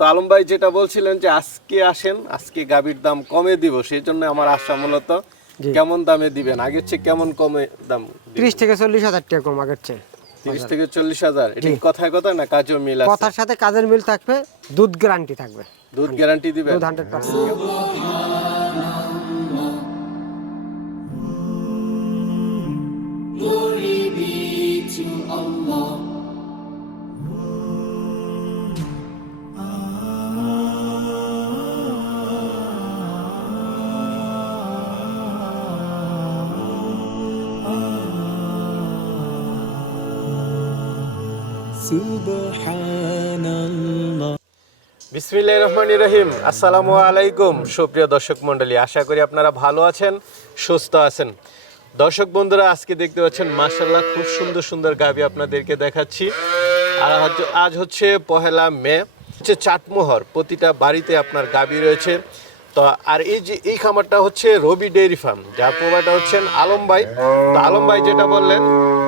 তো আলম ভাই যেটা বলছিলেন যে আজকে আসেন আজকে গাবির দাম কমে দিব সেই জন্য আমার আশা মূলত কেমন দামে দিবেন? আগের চেয়ে কেমন কমে দাম ত্রিশ থেকে চল্লিশ হাজার টাকা কম আগের চেয়ে। ত্রিশ থেকে চল্লিশ হাজার এটি কথায় কথা না কাজও মিল আছে? কথার সাথে কাজের মিল থাকবে দুধ গ্যারান্টি থাকবে। দুধ গ্যারান্টি দিবে দুধ হান্ড্রেড পার্সেন্ট বিসমিল্লাহির রহমানির রহিম। আসসালামু আলাইকুম, সুপ্রিয় দর্শক মণ্ডলী। আশা করি আপনারা ভালো আছেন, সুস্থ আছেন। দর্শক বন্ধুরা, আজকে দেখতে পাচ্ছেন মাশাল্লাহ খুব সুন্দর সুন্দর গাবি আপনাদেরকে দেখাচ্ছি। আর আজ হচ্ছে পহেলা মে, হচ্ছে চাটমোহর। প্রতিটা বাড়িতে আপনার গাবি রয়েছে। তো আর এই যে, এই খামারটা হচ্ছে রবি ডেইরি ফার্ম। যার প্রোভাইডার হচ্ছেন আলম ভাই। তো আলম ভাই যেটা বললেন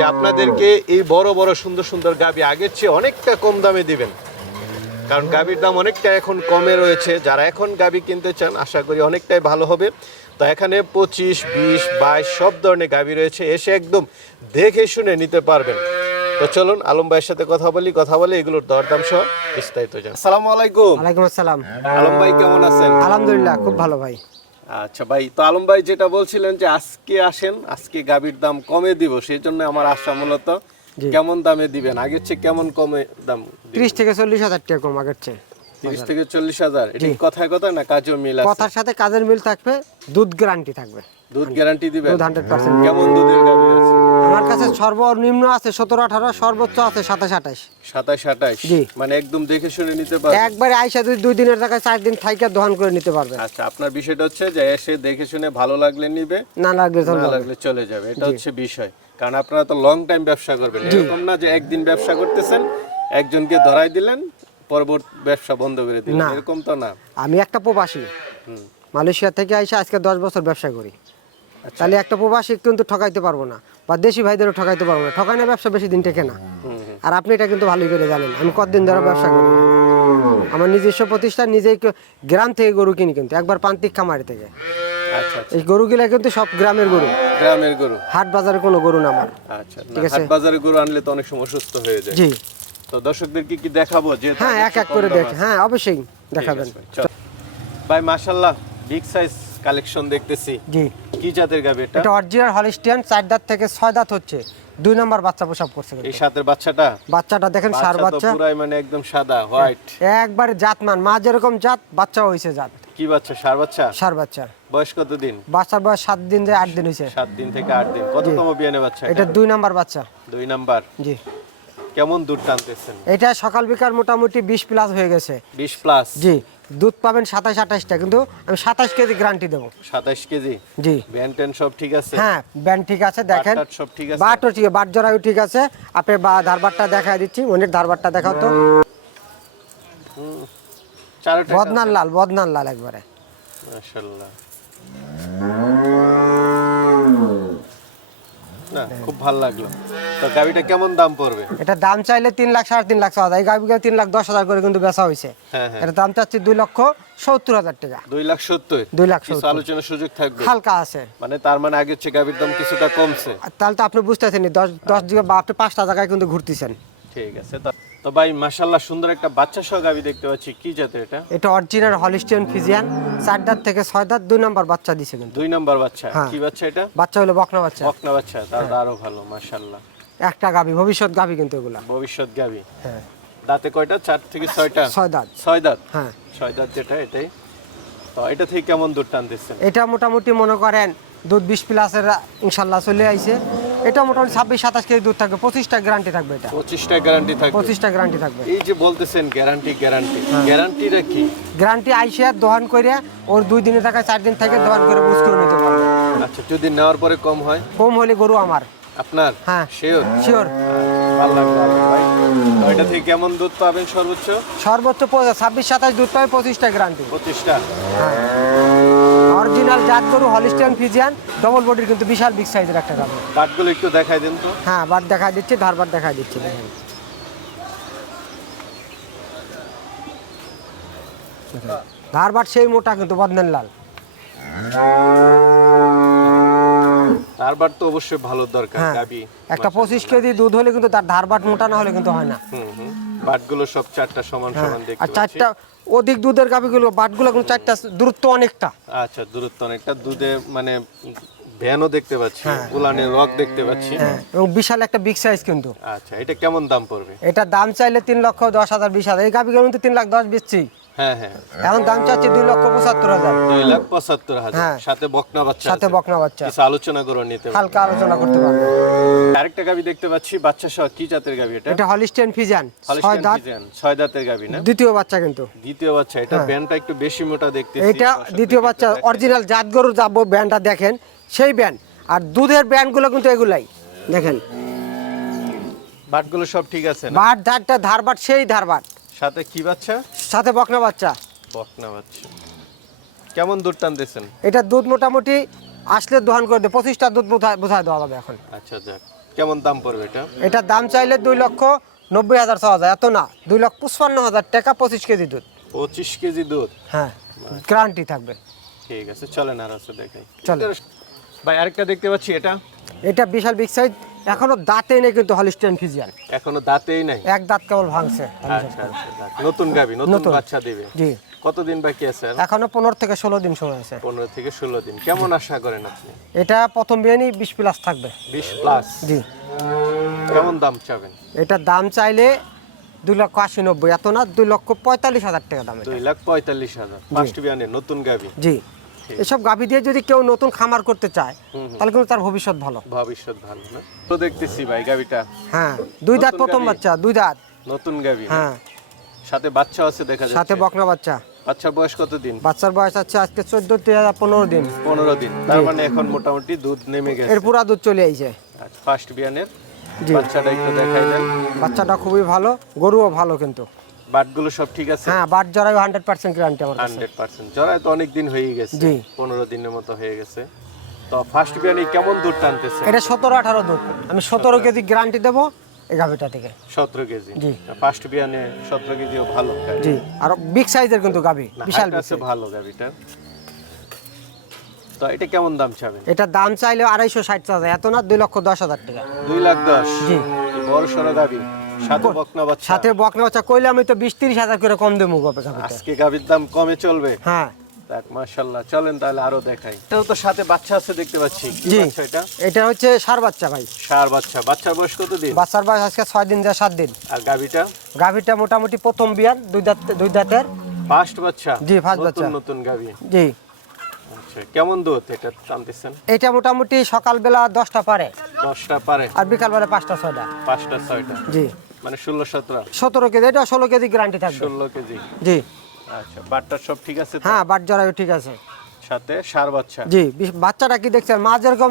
যে আপনাদেরকে এই বড় বড় সুন্দর সুন্দর গাবি আগের চেয়ে অনেকটা কম দামে দিবেন। কারণ গাবির দাম অনেকটা এখন কমে রয়েছে। যারা এখন গাবি কিনতে চান আশা করি অনেকটাই ভালো হবে। তো এখানে পঁচিশ বিশ বাইশ সব ধরনের গাবি রয়েছে। এসে একদম দেখে শুনে নিতে পারবেন। তো চলুন আলম ভাইয়ের সাথে কথা বলি। কথা বলে এগুলোর দরদাম সহ বিস্তারিত জান আসসালামু আলাইকুম। ওয়ালাইকুম আসসালাম। আলম ভাই কেমন আছেন? আলহামদুলিল্লাহ খুব ভালো ভাই। আচ্ছা ভাই তো আলম ভাই যেটা বলছিলেন যে আজকে আসেন আজকে গাবির দাম কমে দিব সেই জন্য আমার আশা মূলত কেমন দামে দিবেন? আগের চেয়ে কেমন কমে দাম? ত্রিশ থেকে চল্লিশ হাজার টাকা কম আগের চেয়ে। তিরিশ থেকে চল্লিশ হাজার এটি কথায় কথা না কাজও মিল আছে? কথার সাথে কাজের মিল থাকবে দুধ গ্যারান্টি থাকবে। দুধ গ্যারান্টি দিবে কেমন দুধের গাভী? সর্বনিম্ন আছে সতেরো আঠারো সর্বোচ্চ আছে সাতাশ আঠাশ। সাতাশ আঠাশ? জি। মানে একদম দেখে শুনে নিতে পারবেন। একবারে আইসা দুই দুই দিনের জায়গায় চার দিন থাইকে দহন করে নিতে পারবে আচ্ছা আপনার বিষয়টা হচ্ছে যে এসে দেখে শুনে ভালো লাগলে নিবে না লাগলে না লাগলে চলে যাবে। এটা হচ্ছে বিষয়। কারণ আপনারা তো লং টাইম ব্যবসা করবেন। এরকম না যে একদিন ব্যবসা করতেছেন একজনকে ধরাই দিলেন পরবর্তী ব্যবসা বন্ধ করে দিলেন। না। এরকম তো না। আমি একটা প্রবাসী। মালয়েশিয়া থেকে আইসা আজকে দশ বছর ব্যবসা করি। তাহলে একটা প্রবাসী কিন্তু ঠকাইতে পারব না বা দেশি ভাইদেরও ঠকাইতে পারব না। ঠকানো ব্যবসা বেশি দিন টেকে না। আর আপনি এটা কিন্তু ভালোই করে জানেন আমি কতদিন ধরে ব্যবসা করি আমার নিজস্ব প্রতিষ্ঠান নিজেই গ্রাম থেকে গরু কিনি কিন্তু একবার প্রান্তিক খামারি থেকে। আচ্ছা আচ্ছা। এই গরুগুলা কিন্তু সব গ্রামের গরু। গ্রামের গরু? হাট বাজারে কোনো গরু না আমার। আচ্ছা ঠিক আছে। হাট বাজারে গরু আনলে তো অনেক সময় সুস্থ হয়ে যায়। জি। তো দর্শকদেরকে কি দেখাবো যে হ্যাঁ এক এক করে দেখ। হ্যাঁ অবশ্যই দেখাবেন। ভাই মাশাল্লাহ বিগ সাইজ কালেকশন দেখতেছি। জি। কি জাতের গাবি এটা? এটা অরিজিনাল হলিস্টিয়ান চার দাঁত থেকে ছয় দাঁত হচ্ছে। দুই নম্বর বাচ্চা প্রসব করছে এই সাথের বাচ্চাটা? বাচ্চাটা দেখেন সার বাচ্চা পুরাই মানে একদম সাদা হোয়াইট একবারে জাতমান মা যেরকম জাত বাচ্চা হয়েছে জাত। কি বাচ্চা সার বাচ্চা? সার বাচ্চা। বয়স কত দিন? বাচ্চার বয়স সাত দিন যে আট দিন হয়েছে সাত দিন থেকে আট দিন। কততম বিয়ানে বাচ্চা এটা দুই নাম্বার বাচ্চা। দুই নাম্বার। জি। কেমন দুধ টানতেছেন? এটা সকাল বিকাল মোটামুটি বিশ প্লাস হয়ে গেছে। বিশ প্লাস জি। দুধ পাবেন সাতাশ আঠাশটা কিন্তু আমি সাতাশ কেজি গ্যারান্টি দেবো। সাতাশ কেজি? জি। ব্যান্ড সব ঠিক আছে? হ্যাঁ ব্যান্ড ঠিক আছে দেখেন। সব ঠিক আছে? বাটও ঠিক বাট জরায়ু ঠিক আছে। আপনি বা ধারবারটা দেখাই দিচ্ছি অনেক ধারবারটা দেখাও তো। বদনাল বদনার লাল বদনার লাল একবারে। মাশাআল্লাহ না? খুব ভালো লাগল। তো গাবিটা কেমন দাম পড়বে? এটা দাম চাইলে তিন লাখ সাড়ে তিন লাখ চাওয়া যায়। এই গাভিকে তিন লাখ দশ হাজার করে কিন্তু বেচা হয়েছে। হ্যাঁ হ্যাঁ। এটা দাম চাচ্ছি দুই লক্ষ সত্তর হাজার টাকা। দুই লাখ সত্তর? দুই লাখ সত্তর। আলোচনার সুযোগ থাকবে? হালকা আছে। মানে তার মানে আগের চেয়ে গাবির দাম কিছুটা কমছে। আর তাহলে তো আপনি বুঝতেছেন দশ দশ দিকে বা আপনি পাঁচটা জায়গায় কিন্তু ঘুরতেছেন। ঠিক আছে তো- ভাই মাশাল্লাহ সুন্দর একটা বাচ্চা সহ গাবি দেখতে পাচ্ছি। কি জাতের এটা? এটা অরিজিনাল হলিস্টিয়ান ফিজিয়ান চার দাঁত থেকে ছয় দাঁত দুই নাম্বার বাচ্চা দিছে কিন্তু। দুই নাম্বার বাচ্চা? হ্যাঁ। কি বাচ্চা এটা? বাচ্চা হলো বকনা বাচ্চা। বকনা বাচ্চা তার আরও ভালো মাশাল্লাহ একটা গাভি ভবিষ্যৎ গাভি কিন্তু এগুলা। ভবিষ্যৎ গাবি? হ্যাঁ। দাঁতে কয়টা? চার থেকে ছয়টা? ছয় দাঁত। ছয় দাঁত? হ্যাঁ। ছয় দাঁত যেটা এটাই। তো এটা থেকে কেমন দুধ টানতেছেন? এটা মোটামুটি মনে করেন দুধ বিশ প্লাসের ইনশাল্লাহ চলে আইছে। এটা মোটামুটি ছাব্বিশ সাতাশ কেজি দুধ থাকবে। পঁচিশটা গ্যারান্টি থাকবে এটা। পঁচিশটা গ্যারান্টি থাকবে। পঁচিশটা গ্যারান্টি থাকবে। এই যে বলতেছেন গ্যারান্টি গ্যারান্টি হ্যাঁ। গ্যারান্টিটা কি? গ্যারান্টি আইসে দোহান করে ওর দুই দিনে টাকায় চার দিন থেকে দোহান করে বুঝ করে নিতে পারবে। আচ্ছা যদি নেওয়ার পরে কম হয়? কম হলে গরু আমার। আপনার? হ্যাঁ। শিওর শিওর এটা থেকে কেমন দুধ পাবেন সর্বোচ্চ? সর্বোচ্চ ছাব্বিশ সাতাশ দুধ পাবে পঁচিশটা গ্যারান্টি পঁচিশটা। অরিজিনাল জাত গরু হলিস্টিয়ান ফিজিয়ান ডবল বডির কিন্তু বিশাল বিগ সাইজের একটা গাভি। কাঠগুলো একটু দেখাই দেন তো। হ্যাঁ বার দেখা দিচ্ছি ধারবার দেখা দিচ্ছি দেখেন। ধারবাট সেই মোটা কিন্তু বদনেন লাল। তারবার তো অবশ্যই ভালো দরকার হ্যাঁ গাবি একটা পঁচিশ কেজি দুধ হলে কিন্তু তার ধারবাট মোটা না হলে কিন্তু হয় না। হুম হুম। বাটগুলো সব চারটা সমান হ্যাঁ। সমান দেখতে আর চারটা অধিক দুধের গাভিগুলো বাটগুলো চারটা দূরত্ব অনেকটা। আচ্ছা দূরত্ব অনেকটা। দুধে মানে ভ্যানও দেখতে পাচ্ছি হ্যাঁ। উলানের রক দেখতে পাচ্ছি। হ্যাঁ এবং বিশাল একটা বিগ সাইজ কিন্তু। আচ্ছা এটা কেমন দাম পড়বে? এটা দাম চাইলে তিন লক্ষ দশ হাজার বিশ হাজার। এই গাভিগুলো কিন্তু তিন লাখ দশ বেচছি। হ্যাঁ হ্যাঁ। এখন দাম চাচ্ছি দুই লক্ষ পঁচাত্তর হাজার। দুই লাখ পঁচাত্তর হাজার। সাথে বকনা বাচ্চা সাথে আছে। বকনা বাচ্চা। আলোচনা করে নিতে হালকা আলোচনা করতে পারব। আরেকটা গাবি দেখতে পাচ্ছি বাচ্চা সহ কি জাতের গাবি এটা? এটা হলিস্টেন ফিজান ছয় দাঁত ছয় দাঁতের গাবি না? দ্বিতীয় বাচ্চা কিন্তু। দ্বিতীয় বাচ্চা এটা ব্যান্ডটা একটু বেশি মোটা দেখতেছি এটা দ্বিতীয় বাচ্চা অরিজিনাল জাত গরুর যাব ব্যান্ডটা দেখেন সেই ব্যান্ড। আর দুধের ব্যান্ডগুলো কিন্তু এগুলাই দেখেন। বাটগুলো সব ঠিক আছে না? বাট ধারটা ধারবাট সেই ধারবাট সাথে কি বাচ্চা? সাথে বকনা বাচ্চা। বকনা বাচ্চা। কেমন দুধ টানতেছেন? এটা দুধ মোটামুটি আসলে দোহান করে পঁচিশটা দুধ বোঝায় বোঝায় দেওয়া যাবে এখন। আচ্ছা যাক। কেমন দাম পড়বে এটা? এটা দাম চাইলে দুই লক্ষ নব্বই হাজার ছ হাজার এত না। দুই লক্ষ পঁচপান্ন হাজার টাকা পঁচিশ কেজি দুধ। পঁচিশ কেজি দুধ? হ্যাঁ গ্যারান্টি থাকবে। ঠিক আছে চলেন আর আছে দেখাই। চলেন। ভাই আরেকটা দেখতে পাচ্ছি এটা? এটা বিশাল বিগ সাইজ এখনও দাঁতে নেই কিন্তু হলিস্টেন ফিজিয়ান। এখনও দাঁতেই নাই? এক দাঁত কেবল ভাঙছে। আচ্ছা আচ্ছা যাক। নতুন গাবি নতুন নতুন। বাচ্চা দিবে। জি। কতদিন বাকি আছে এখনও পনেরো থেকে ষোলো দিন সময় আছে। পনেরো থেকে ষোলো দিন। কেমন আশা করেন আপনি? এটা প্রথম বিয়ানি বিশ প্লাস থাকবে। বিশ প্লাস জি। কেমন দাম চাবেন? এটা দাম চাইলে দুই লক্ষ আশি নব্বই এত না দুই লক্ষ পঁয়তাল্লিশ হাজার টাকা দাম দুই লাখ পঁয়তাল্লিশ হাজার। ফার্স্ট বিয়ানে নতুন গাবি জি। এসব গাভি দিয়ে যদি কেউ নতুন খামার করতে চায় তাহলে কিন্তু তার ভবিষ্যৎ ভালো। ভবিষ্যৎ ভালো না? তো দেখতেছি ভাই গাবিটা হ্যাঁ দুই দাঁত প্রথম বাচ্চা দুই দাঁত। নতুন না? হ্যাঁ। সাথে বাচ্চা আছে দেখা যাচ্ছে। সাথে বকনা বাচ্চা। বাচ্চার বয়স কত দিন? বাচ্চার বয়স আছে আজকে চোদ্দ পনেরো দিন। পনেরো দিন। তার মানে এখন মোটামুটি দুধ নেমে গেছে। এর পুরা দুধ চলে আইছে। ফার্স্ট বিয়ানের। বাচ্চাটা একটু দেখাই দেন। বাচ্চাটা খুবই ভালো গরুও ভালো কিন্তু। বাটগুলো সব ঠিক আছে? হ্যাঁ বাট জরায়ু হান্ড্রেড পার্সেন্ট গ্যারান্টি আমার কাছে। Hundred percent. জরায় তো অনেক দিন হয়ে গেছে। জি। পনেরো দিনের মতো হয়ে গেছে। তো ফার্স্ট বিয়ানে কেমন দুধ টানতেছে এটা সতেরো আঠারো দুধ। আমি সতেরো কেজি গ্যারান্টি দেবো এই গাভিটা থেকে। সতেরো কেজি? জি। ফার্স্ট বিয়ানে সতেরো কেজিও ভালো। জি। আর বিগ সাইজের কিন্তু গাভি বিশাল আছে ভালো গাভিটা। তো এটা কেমন দাম চাবেন? এটার দাম চাইলে আড়াইশো ষাট হাজার এত না দুই লক্ষ দশ হাজার টাকা। দুই লাখ দশ? জি। বড় সড়ো গাভি। সাথে বকনা বাচ্চা। সাথে বকনা বাচ্চা কইলে আমি তো বিশ তিরিশ হাজার করে কম দেবো আজকে গাভির দাম কমে চলবে? হ্যাঁ। দেখ চলেন তাহলে আরও দেখাই। এটাও তো সাথে বাচ্চা আছে দেখতে পাচ্ছি। কি বাচ্চা এটা? এটা হচ্ছে সার বাচ্চা ভাই। সার বাচ্চা। বাচ্চার বয়স কত দিন বাচ্চার বয়স আজকে ছয় দিন যা সাত দিন। আর মোটামুটি প্রথম বিয়ার দুই দাঁত দুই দাঁতের। ফার্স্ট বাচ্চা? জি, নতুন বাচ্চা। নতুন গাভি। জি। আচ্ছা কেমন দুধ এটা টানতেছেন এটা মোটামুটি সকালবেলা দশটা পারে। দশটা পারে। আর বিকালবেলা পাঁচটা ছয়টা। পাঁচটা ছয়টা। জি। মানে ষোলো সতেরো। সতেরো কেজি এটা ষোলো কেজি গ্যারান্টি থাকবে। ষোলো কেজি। জি। আচ্ছা বাটটা সব ঠিক আছে তো? হ্যাঁ বাট জরায়ু ঠিক আছে। সাথে সার বাচ্চা। জি বাচ্চাটা কি দেখছেন? মা যেরকম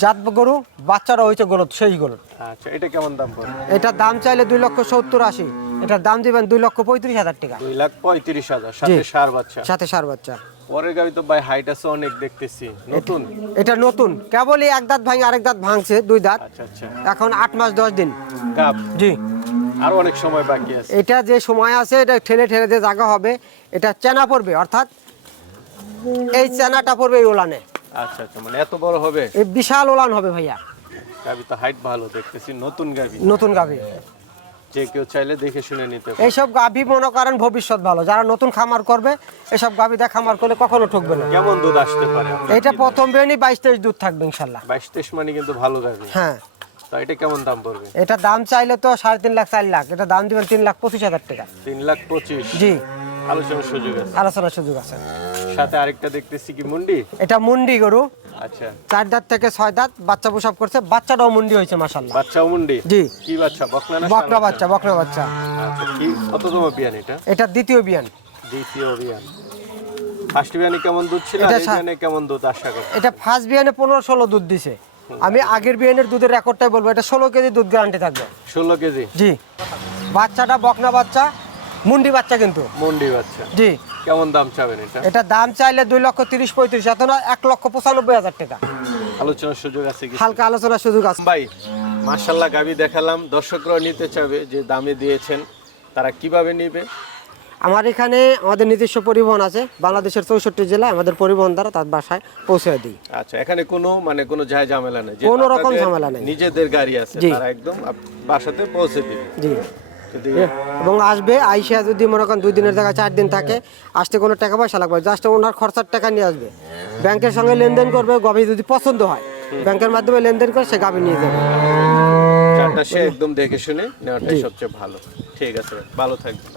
জাত গরু বাচ্চাটা হয়েছে গরু সেই গরু। আচ্ছা এটা কেমন দাম এটার দাম চাইলে দুই লক্ষ সত্তর আশি। এটার দাম দিবেন দুই লক্ষ পঁয়ত্রিশ হাজার টাকা। দুই লাখ পঁয়ত্রিশ হাজার সাথে সার বাচ্চা। সাথে সার বাচ্চা। পরের গাড়ি তো ভাই হাইট আছে অনেক দেখতেছি। নতুন? এটা নতুন। কেবলই এক দাঁত ভাঙে আরেক দাঁত ভাঙছে দুই দাঁত। আচ্ছা আচ্ছা। এখন আট মাস দশ দিন। জি। আরও অনেক সময় বাকি আছে। এটা যে সময় আছে এটা ঠেলে ঠেলে যে জায়গা হবে এটা চেনা পড়বে অর্থাৎ এই চেনাটা পড়বে এই ওলানে আচ্ছা আচ্ছা মানে এত বড় হবে? এই বিশাল ওলান হবে ভাইয়া। গাবি তো হাইট ভালো দেখতেছি নতুন গাবি নতুন গাভী। যে কেউ চাইলে দেখে শুনে নিতে পারে। এইসব গাভী মনে করেন ভবিষ্যৎ ভালো। যারা নতুন খামার করবে এসব গাভীটা খামার করলে কখনো ঠকবে না। কেমন দুধ আসতে পারে? এটা প্রথম বেরোনি বাইশ তেইশ দুধ থাকবে ইনশাল্লাহ। বাইশ তেইশ মানে কিন্তু ভালো গাবি হ্যাঁ। তো এটা কেমন দাম পড়বে? এটা দাম চাইলে তো সাড়ে তিন লাখ চার লাখ। এটা দাম দিবেন তিন লাখ পঁচিশ হাজার টাকা। তিন লাখ পঁচিশ। জি। আলোচনার সুযোগ আছে। আলোচনার সুযোগ আছে। সাথে আরেকটা দেখতেছি কি মুন্ডি? এটা মুন্ডি গরু। আচ্ছা। চার দাঁত থেকে ছয় দাঁত বাচ্চা প্রসব করছে বাচ্চাটাও মুন্ডি হয়েছে মাসাল্লাহ বাচ্চাও মুন্ডি? জি। কি বাচ্চা? বকনা না বকরা বাচ্চা বকরা বাচ্চা। আচ্ছা কি কততম বিয়ান এটা? এটা দ্বিতীয় বিয়ান। দ্বিতীয় বিয়ান। ফার্স্ট বিয়ানে কেমন দুধ ছিল? এটা বিয়ানে কেমন দুধ আশা করো এটা ফার্স্ট বিয়ানে পনেরো ষোলো দুধ দিছে। আমি আগের বিয়ানের দুধের রেকর্ডটাই বলব এটা ষোলো কেজি দুধ গ্যারান্টি থাকবে। ষোলো কেজি? জি। বাচ্চাটা বকনা বাচ্চা মুন্ডি বাচ্চা কিন্তু। মুন্ডি বাচ্চা। জি। কেমন দাম চাবেন এটা? এটা দাম চাইলে দুই লক্ষ তিরিশ পঁয়ত্রিশ এত না এক লক্ষ পঁচানব্বই হাজার টাকা। আলোচনার সুযোগ আছে কি হালকা আলোচনার সুযোগ আছে। ভাই মার্শাল্লাহ গাবি দেখালাম। দর্শকরাও নিতে চাবে যে দামে দিয়েছেন। তারা কীভাবে নিবে? আমার এখানে আমাদের নিজস্ব পরিবহন আছে। বাংলাদেশের চৌষট্টি জেলায় আমাদের পরিবহন দ্বারা তার বাসায় পৌঁছে দিই। আচ্ছা এখানে কোনো মানে কোনো ঝাই ঝামেলা নেই। কোনো রকম ঝামেলা নেই। নিজেদের গাড়ি আছে তারা একদম বাসাতে পৌঁছে দিবে। জি। এবং আসবে আইসা যদি মনে করেন দুই দিনের জায়গায় চার দিন থাকে আসতে কোনো টাকা পয়সা লাগবে জাস্ট ওনার খরচার টাকা নিয়ে আসবে। ব্যাংকের সঙ্গে লেনদেন করবে গভীর যদি পছন্দ হয় ব্যাংকের মাধ্যমে লেনদেন করে সে গাভী নিয়ে যাবে। চারটা সে একদম দেখে শুনে নেওয়াটাই সবচেয়ে ভালো। ঠিক আছে ভালো থাকবেন।